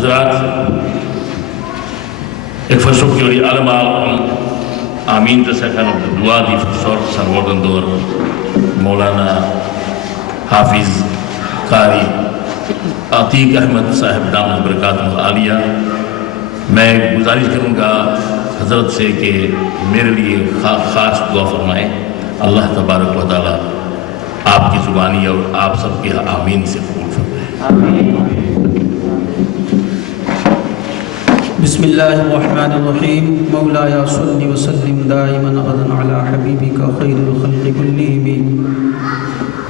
حضرات، ایک فرشوں کی ولی عالم آمین رسکن دعا دی فرشور سروردن دور مولانا حافظ قاری عتیق احمد صاحب دامت برکاتہ العالیہ. میں گزارش کروں گا حضرت سے کہ میرے لیے خاص دعا فرمائیں. اللہ تبارک و تعالی آپ کی زبانی اور آپ سب کے آمین سے قبول فرمائیں. بسم اللہ الرحمن الرحیم. مولایا صلی وسلم دائما ابدا علی حبیبک خیر الخلق کلہم.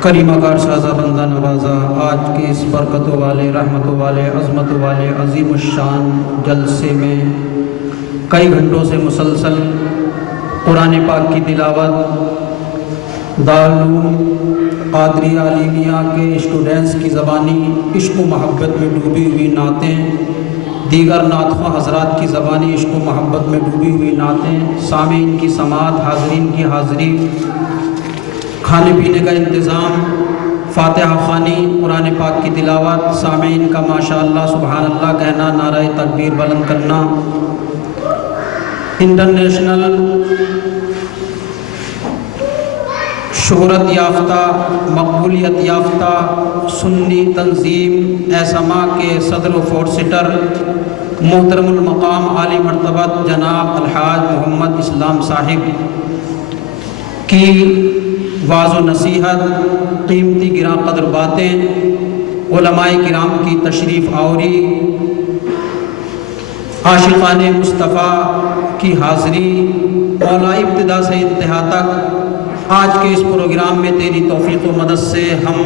کریمہ کار سازہ بندہ نوازا، آج کے اس برکتوں والے، رحمتوں والے، عظمتوں والے عظیم الشان جلسے میں کئی گھنٹوں سے مسلسل قرآن پاک کی تلاوت، دارالعلوم قادریہ علیمیہ کے اسٹوڈنٹس کی زبانی عشق و محبت میں ڈوبی ہوئی نعتیں، دیگر نعتخواں حضرات کی زبانی عشق و محبت میں ڈوبی ہوئی نعتیں، سامعین کی سماعت، حاضرین کی حاضری، کھانے پینے کا انتظام، فاتحہ خوانی، قرآن پاک کی تلاوت، سامعین کا ماشاءاللہ سبحان اللہ کہنا، نعرہ تکبیر بلند کرنا، انٹرنیشنل شہرت یافتہ، مقبولیت یافتہ سنی تنظیم ایسما کے صدر و فورسٹر محترم المقام عالی مرتبت جناب الحاج محمد اسلام صاحب کی واعظ و نصیحت، قیمتی گراں قدر باتیں، علماء کرام کی تشریف آوری، عاشقان مصطفیٰ کی حاضری، مولا ابتدا سے انتہا تک آج کے اس پروگرام میں تیری توفیق و مدد سے ہم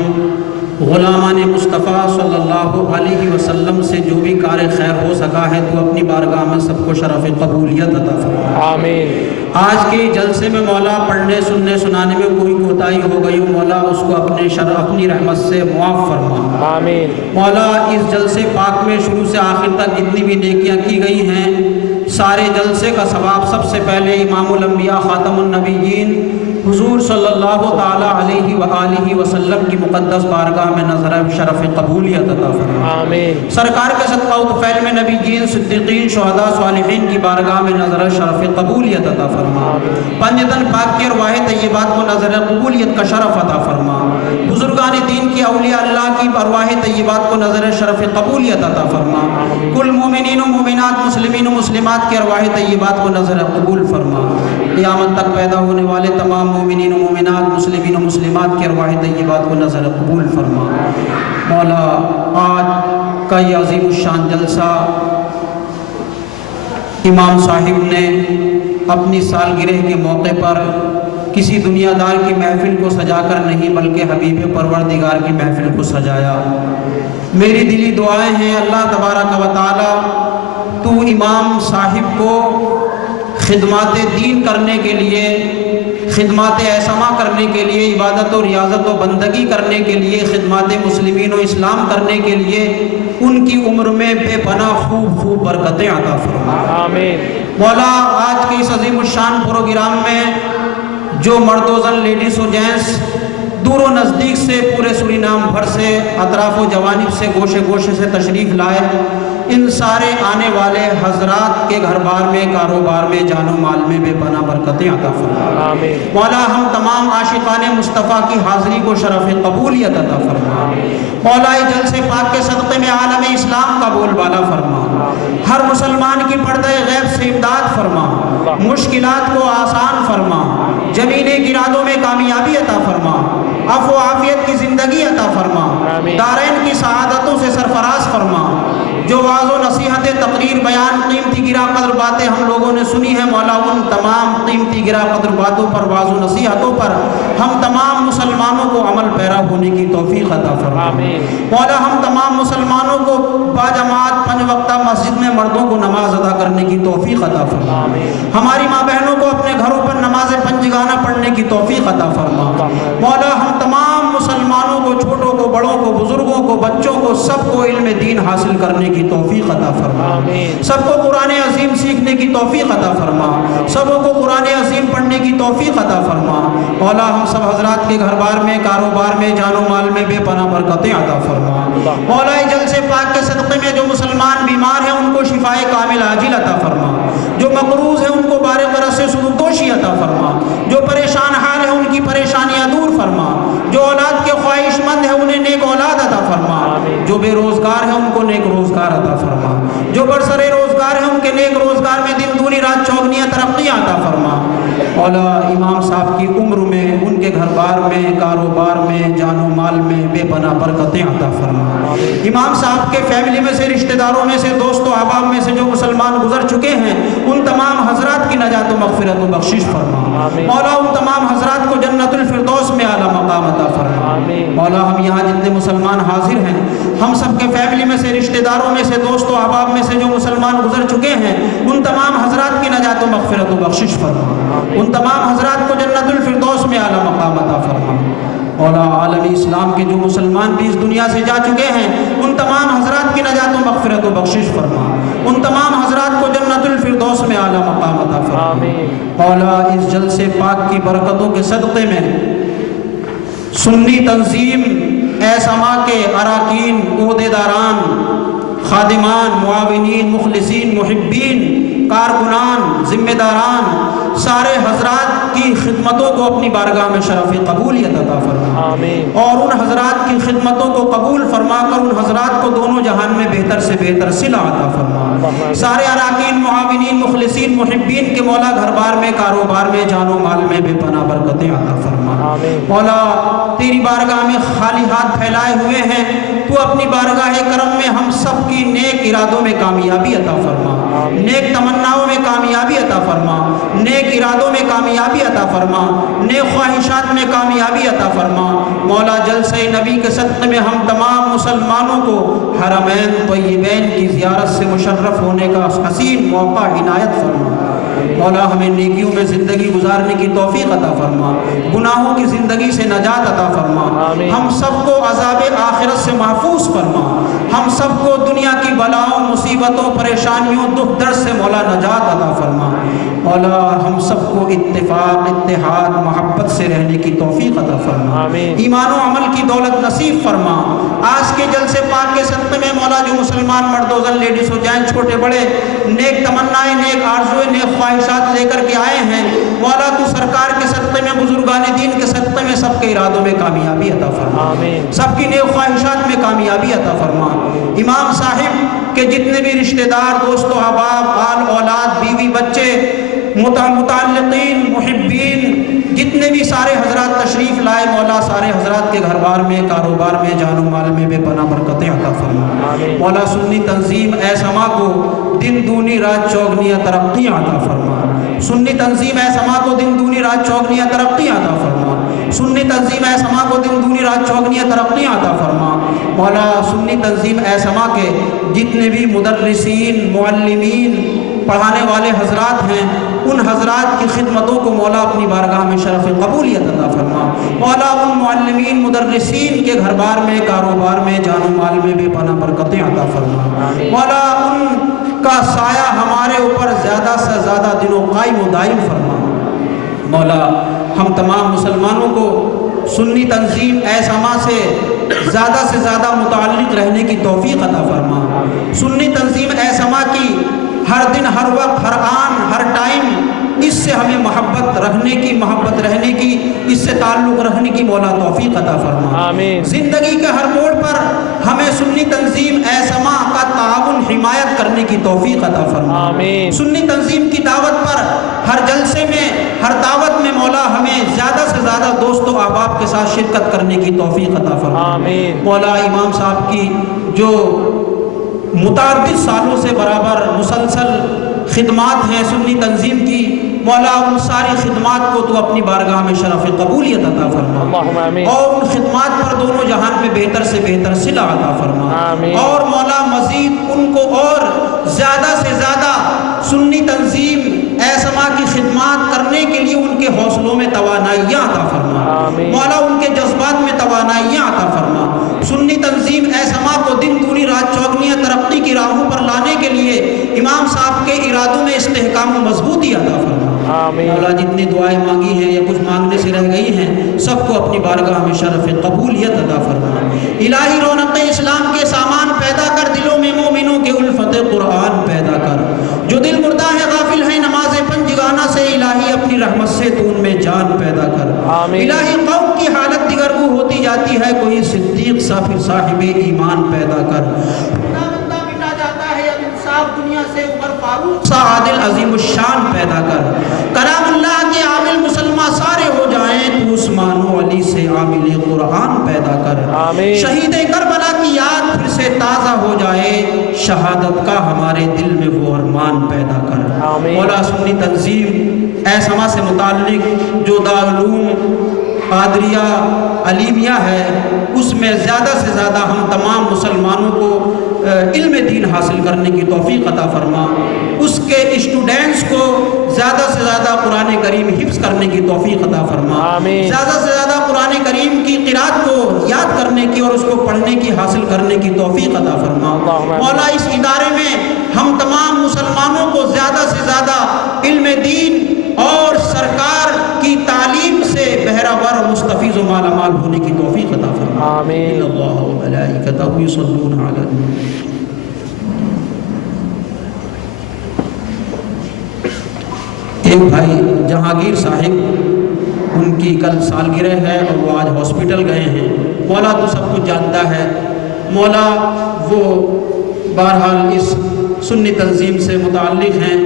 غلامان مصطفیٰ صلی اللہ علیہ وسلم سے جو بھی کار خیر ہو سکا ہے تو اپنی بارگاہ میں سب کو شرف قبولیت عطا فرما. آمین. آج کے جلسے میں مولا پڑھنے سننے سنانے میں کوئی کوتاہی ہو گئی ہو، مولا اس کو اپنی رحمت سے معاف فرما. آمین. مولا اس جلسے پاک میں شروع سے آخر تک جتنی بھی نیکیاں کی گئی ہیں، سارے جلسے کا ثواب سب سے پہلے امام الانبیاء خاتم النبیین حضور صلی اللہ تعالی علیہ وآلہ وسلم کی مقدس بارگاہ میں نظر شرف قبولیت عطا فرما. آمین. سرکار کے صدقہ و طفیل میں نبیین، صدیقین، شہداء، صالحین کی بارگاہ میں نظر شرف قبولیت عطا فرما. پنجتن پاک کی ارواح طیبات کو نظر قبولیت کا شرف عطا فرما. بزرگان دین کی، اولیاء اللہ کی ارواح طیبات کو نظر شرف قبولیت عطا فرما. کل مومنین و مومنات، مسلمین و مسلمات کی ارواح طیبات کو نظر قبول فرما. قیامت تک پیدا ہونے والے تمام مومنین و مومنات، مسلمین و مسلمات کی ارواح طیبات کو نظر قبول فرما. مولا آج کا یہ عظیم الشان جلسہ امام صاحب نے اپنی سالگرہ کے موقع پر کسی دنیا دار کی محفل کو سجا کر نہیں بلکہ حبیب پروردگار کی محفل کو سجایا. میری دلی دعائیں ہیں اللہ تبارک و تعالی تو امام صاحب کو خدمات دین کرنے کے لیے، خدمات ایسما کرنے کے لیے، عبادت و ریاضت و بندگی کرنے کے لیے، خدمات مسلمین و اسلام کرنے کے لیے ان کی عمر میں بے پناہ خوب برکتیں عطا فرما. آمین. مولا آج کے اس عظیم الشان پروگرام میں جو مرد و زن، لیڈیز و جینٹس دور و نزدیک سے، پورے سورینام بھر سے، اطراف و جوانب سے، گوشے گوشے سے تشریف لائے، ان سارے آنے والے حضرات کے گھر بار میں، کاروبار میں، جان و مال میں بے پناہ برکتیں عطا فرما. آمین. مولا ہم تمام عاشقان مصطفیٰ کی حاضری کو شرف قبولیت عطا فرما. مولا جلسے پاک کے صدقے میں عالم اسلام کا بول بالا فرما. ہر مسلمان کی پردہ غیب سے امداد فرما. مشکلات کو آسان فرما. جمینے کی رادوں میں کامیابی عطا فرما. عفو و عافیت کی زندگی عطا فرما. دارین کی سعادتوں سے سرفراز فرما. جو واعظ و نصیحت، تقریر، بیان، قیمتی گراں قدر باتیں ہم لوگوں نے سنی ہیں، مولا ان تمام قیمتی گراں قدر باتوں پر، واعظ و نصیحتوں پر ہم تمام مسلمانوں کو عمل پیرا ہونے کی توفیق عطا فرما. مولا ہم تمام مسلمانوں کو باجماعت 5 وقتہ مسجد میں مردوں کو نماز ادا کرنے کی توفیق عطا فرما. ہماری ماں بہنوں کو اپنے گھروں پر نماز پنجگانہ پڑھنے کی توفیق عطا فرما. مولا ہم تمام مسلمانوں کو، چھوٹوں کو، بڑوں کو، بزرگوں کو، بچوں کو، سب کو علم دین حاصل کرنے کی توفیق عطا فرما. سب کو قرآن عظیم سیکھنے کی توفیق عطا فرما. سب کو قرآن عظیم پڑھنے کی توفیق عطا فرما. مولا ہم سب حضرات کے گھر بار میں، کاروبار میں، جان و مال میں بے پناہ برکتیں عطا فرما. مولا جلسے پاک کے صدقے میں جو مسلمان بیمار ہیں ان کو شفائے کامل عاجل عطا فرما، جو مقروض ہیں ان کو بارغ رس سے سودوشی عطا فرما، جو پریشان حال ہیں ان کی پریشانیاں دور فرما، جو اولاد کے خواہش مند ہیں انہیں نیک اولاد عطا فرما، جو بے روزگار ہیں ان کو نیک روزگار عطا فرما، جو برسر روزگار ہیں ان کے نیک روزگار میں دن دونی رات چوگنیاں ترقیاں عطا فرما۔ مولا امام صاحب کی عمر میں، ان کے گھر بار میں، کاروبار میں، جان و مال میں بے پناہ برکتیں عطا فرما۔ امام صاحب کے فیملی میں سے، رشتہ داروں میں سے، دوست و احباب میں سے جو مسلمان گزر چکے ہیں ان تمام حضرات کی نجات و مغفرت و بخشش فرما۔ مولا ان تمام حضرات کو جنت الفردوس میں اعلیٰ مقام عطا فرما۔ مولا ہم یہاں جتنے مسلمان حاضر ہیں، ہم سب کے فیملی میں سے، رشتہ داروں میں سے، دوست و احباب میں سے جو مسلمان گزر چکے ہیں ان تمام حضرات کی نجات و مغفرت و بخشش فرما۔ ان تمام حضرات کو جنت الفردوس میں اعلیٰ مقام عطا فرما۔ مولا عالم اسلام کے جو مسلمان بھی اس دنیا سے جا چکے ہیں ان تمام حضرات کی نجات و مغفرت و بخشش فرما۔ ان تمام حضرات کو جنت الفردوس میں اعلیٰ مقام عطا فرما۔ مولا اس جلسے پاک کی برکتوں کے صدقے میں سنی تنظیم ایسما کے اراکین، عہدیداران، خادمان، معاونین، مخلصین، محبین، کارکنان، ذمہ داران، سارے حضرات کی خدمتوں کو اپنی بارگاہ میں شرف قبولیت عطا فرما، اور ان حضرات کی خدمتوں کو قبول فرما کر ان حضرات کو دونوں جہان میں بہتر سے بہتر صلہ عطا فرما۔ سارے اراکین، معاونین، مخلصین، محبین کے مولا گھر بار میں، کاروبار میں، جان و مال میں بے پناہ برکتیں عطا فرما۔ مولا تیری بارگاہ میں خالی ہاتھ پھیلائے ہوئے ہیں، تو اپنی بارگاہ کرم میں ہم سب کی نیک ارادوں میں کامیابی عطا فرما، نیک تمناؤں میں کامیابی عطا فرما، نیک ارادوں میں کامیابی عطا فرما، نیک خواہشات میں کامیابی عطا فرما۔ مولا جلسہ نبی کے صدقے میں ہم تمام مسلمانوں کو حرمین طیبین کی زیارت سے مشرف ہونے کا حسین موقع عنایت فرما۔ مولا ہمیں نیکیوں میں زندگی گزارنے کی توفیق عطا فرما، گناہوں کی زندگی سے نجات عطا فرما، ہم سب کو عذاب آخرت سے محفوظ فرما، ہم سب کو دنیا کی بلاؤں، مصیبتوں، پریشانیوں، دکھ درد سے مولا نجات عطا فرما۔ مولا ہم سب کو اتفاق، اتحاد، محبت سے رہنے کی توفیق عطا فرما، ایمان و عمل کی دولت نصیب فرما۔ آج کے جلسے پاک کے صدقے میں مولا جو مسلمان مرد و زن، لیڈیز و جینٹس، چھوٹے بڑے نیک تمنائیں، نیک آرزویں، نیک خواہشات لے کر کے آئے ہیں، مولا تو سرکار کے صدقے میں، بزرگان دین کے صدقے میں سب کے ارادوں میں کامیابی عطا فرما، سب کی نیک خواہشات میں کامیابی عطا فرما۔ امام صاحب کے جتنے بھی رشتہ دار، دوست و احباب، آل اولاد، بیوی بچے، متعلقین، محبین، جتنے بھی سارے حضرات تشریف لائے، مولا سارے حضرات کے گھر بار میں، کاروبار میں، جان و مال میں بے پناہ برکتیں عطا فرما۔ مولا سنی تنظیم ایسما کو دن دونی رات چوگنیاں ترقیاں عطا فرما، سنی تنظیم ایسما کو دن دونی رات چوگنیاں ترقیاں عطا فرما، سنی تنظیم ایسما کو دن دونی رات چوگنیاں ترقیاں عطا فرما۔ مولا سنی تنظیم ایسما کے جتنے بھی مدرسین، معلمین، پڑھانے والے حضرات ہیں ان حضرات کی خدمتوں کو مولا اپنی بارگاہ میں شرف قبولیت عطا فرما۔ مولا ان معلمین، مدرسین کے گھر بار میں، کاروبار میں، جان و مال میں بے پناہ برکتیں عطا فرما۔ مولا ان کا سایہ ہمارے اوپر زیادہ سے زیادہ دنوں قائم و دائم فرما۔ مولا ہم تمام مسلمانوں کو سنی تنظیم ایسما سے زیادہ متعلق رہنے کی توفیق عطا فرما۔ سنی تنظیم ایسما کی ہر دن، ہر وقت، ہر آن، ہر ٹائم اس سے ہمیں محبت رکھنے کی، محبت رہنے کی، اس سے تعلق رکھنے کی مولا توفیق عطا فرما۔ زندگی کے ہر موڑ پر ہمیں سنی تنظیم ایسما کا تعاون، حمایت کرنے کی توفیق عطا فرما۔ سنی تنظیم کی دعوت پر ہر جلسے میں، ہر دعوت میں مولا ہمیں زیادہ سے زیادہ دوست و احباب کے ساتھ شرکت کرنے کی توفیق عطا فرما۔ مولا امام صاحب کی جو متعدد سالوں سے برابر مسلسل خدمات ہیں سنی تنظیم کی، مولا ان ساری خدمات کو تو اپنی بارگاہ میں شرف قبولیت عطا فرما، اور ان خدمات پر دونوں جہان میں بہتر سے بہتر صلہ عطا فرما، اور مولا مزید ان کو اور زیادہ سے زیادہ سنی تنظیم ایسما کی خدمات کرنے کے لیے ان کے حوصلوں میں توانائیاں عطا فرما، مولا ان کے جذبات میں توانائیاں عطا فرما۔ سنی تنظیم ایسما کو دن دونی رات چوگنیاں ترقی کی راہوں پر لانے کے لیے امام صاحب کے ارادوں میں استحکام و مضبوطی عطا فرما۔ مولا جتنی دعائیں مانگی ہیں یا کچھ مانگنے سے رہ گئی ہیں، سب کو اپنی بارگاہ میں شرف قبولیت عطا فرما۔ الہی رونق اسلام کے سامان پیدا کر دلوں میں مومن ایمان پیدا کر آمین۔ الہی قوم کی حالت دیگرگو ہوتی جاتی ہے، کوئی صدیق سا پھر صاحب ایمان پیدا کر، بندہ مٹا جاتا ہے، اب انصاف دنیا سے عمر فاروق سا عادل عظیم الشان پیدا کر، کلام اللہ کے عامل مسلمان سارے ہو جائیں تو عثمان و علی سے عامل قرآن پیدا کر، آمین۔ شہید کربلا کی یاد پھر سے تازہ ہو جائے، شہادت کا ہمارے دل میں وہ ارمان پیدا کر۔ آمین۔ مولا سنی تنظیم ایسما سے متعلق جو دارالعلوم قادریہ علیمیہ ہے، اس میں زیادہ سے زیادہ ہم تمام مسلمانوں کو علم دین حاصل کرنے کی توفیق عطا فرما، اس کے اسٹوڈنٹس کو زیادہ سے زیادہ قرآن کریم حفظ کرنے کی توفیق عطا فرما، آمین۔ زیادہ سے زیادہ قرآن کریم کی قرات کو یاد کرنے کی اور اس کو پڑھنے کی حاصل کرنے کی توفیق عطا فرما۔ مولا اس ادارے میں ہم تمام مسلمانوں کو زیادہ سے زیادہ علم دین اور سرکار کی تعلیم سے بہرہ ور مستفیض و مالا مال ہونے کی توفیق عطا فرما۔ آمین۔ ان اللہ و ملائکتہ یصلون علی النبی۔ ایک بھائی جہانگیر صاحب، ان کی کل سالگرہ ہے اور وہ آج ہاسپٹل گئے ہیں۔ مولا تو سب کچھ جانتا ہے، مولا وہ بہرحال اس سنی تنظیم سے متعلق ہیں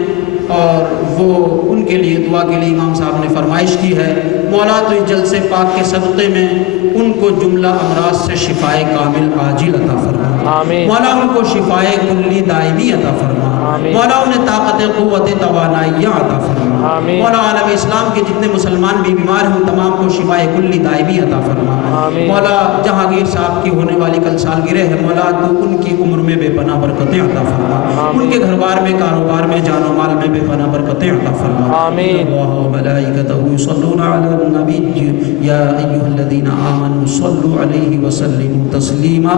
اور وہ ان کے لیے دعا کے لیے امام صاحب نے فرمائش کی ہے۔ مولا تو اس جلسے پاک کے صدقے میں ان کو جملہ امراض سے شفائے کامل عاجل عطا فرما، آمین۔ مولا ان کو شفائے کلی دائمی عطا فرما، آمین۔ مولا انہیں طاقت قوت توانائیاں عطا فرما، آمین۔ مولا عالم اسلام کے جتنے مسلمان بھی بیمار ہیں ان تمام کو شفائے کلی دائمی عطا فرما، آمین۔ مولا جہانگیر صاحب کی ہونے والی کل سالگرہ ہے، مولا تو ان کی عمر میں بے پناہ برکتیں عطا فرما، آمین۔ ان کے گھر بار میں کاروبار میں جان و مال میں بے پناہ برکتیں عطا فرما۔ آمین۔ اللہ و ملائکتہ یصلون علی النبی یا ایھا الذین آمنوا صلوا علیہ وسلموا تسلیما۔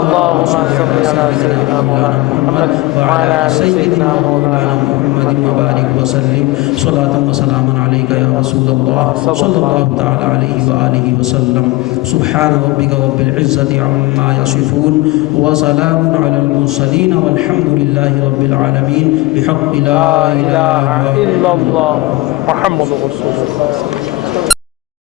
اللهم صل على سيدنا مولانا محمد وعلى آل سيدنا مولانا محمد وبارک وسلم صلاۃ و سلام علیک یا رسول اللہ صلی اللہ تعالی علیہ وآلہ وسلم۔ سبحان ربک رب العزۃ عما یصفون وسلام علی المرسلین والحمد للہ رب العالمین بحق لا لا الہ إله إلا الله محمد رسول الله۔